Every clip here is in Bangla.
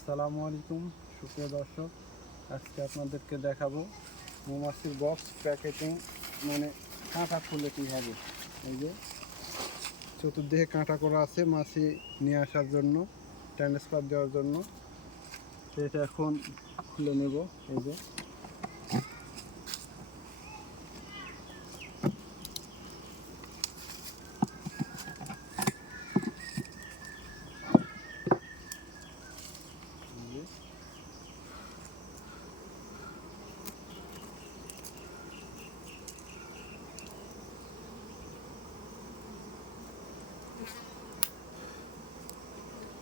আসসালামু আলাইকুম সুপ্রিয় দর্শক, আজকে আপনাদেরকে দেখাবো মৌমাছির বক্স প্যাকেটিং, মানে কাঁটা খুলে কীভাবে। এই যে চতুর্দিকে কাঁটা করা আছে মাছি নিয়ে আসার জন্য, ট্রান্সফার দেওয়ার জন্য। তো এটা এখন খুলে নেব। এই যে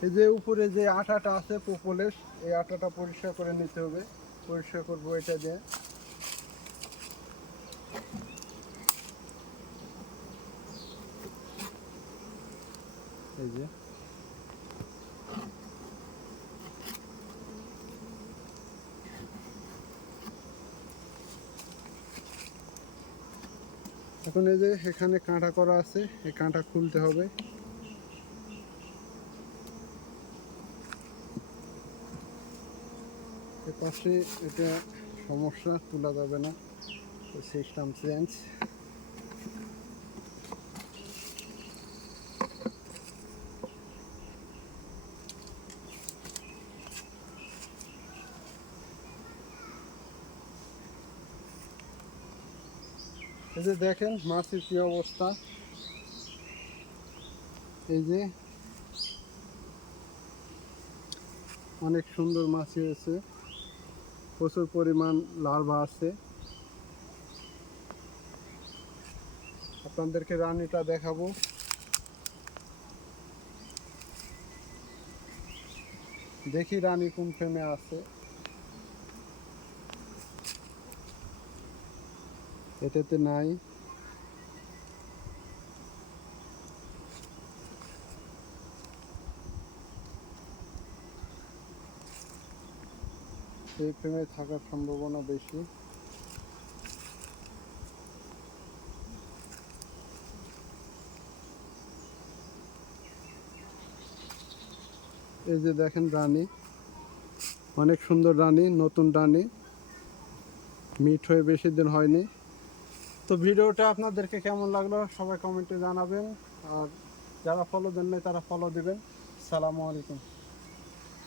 এই যে উপরে যে আটাটা আছে প্রোপোলিস, এই আটাটা পরিষ্কার করে নিতে হবে। পরিষ্কার করবো এটা দিয়ে। এই যে এখন এই যে এখানে কাঁটা করা আছে, এই কাঁটা খুলতে হবে। এর পাশে এটা সমস্যা, তোলা যাবে না, সিস্টেম চেঞ্জ। এই যে দেখেন মাছের কি অবস্থা। এই যে অনেক সুন্দর মাছ হয়েছে, প্রচুর পরিমাণ লার্ভা আছে। আপনাদেরকে রানীটা দেখাবো। দেখি রানী কোন ফ্রেমে আছে। এটাতে নাই। এই ফ্রেমে থাকার সম্ভাবনা বেশি। এই যে দেখেন রানী, অনেক সুন্দর রানী, নতুন রানী, মিট হয়ে বেশি দিন হয়নি। তো ভিডিওটা আপনাদেরকে কেমন লাগলো সবাই কমেন্টে জানাবেন, আর যারা ফলো দেন নাই তারা ফলো দিবেন। সালামু আলাইকুম।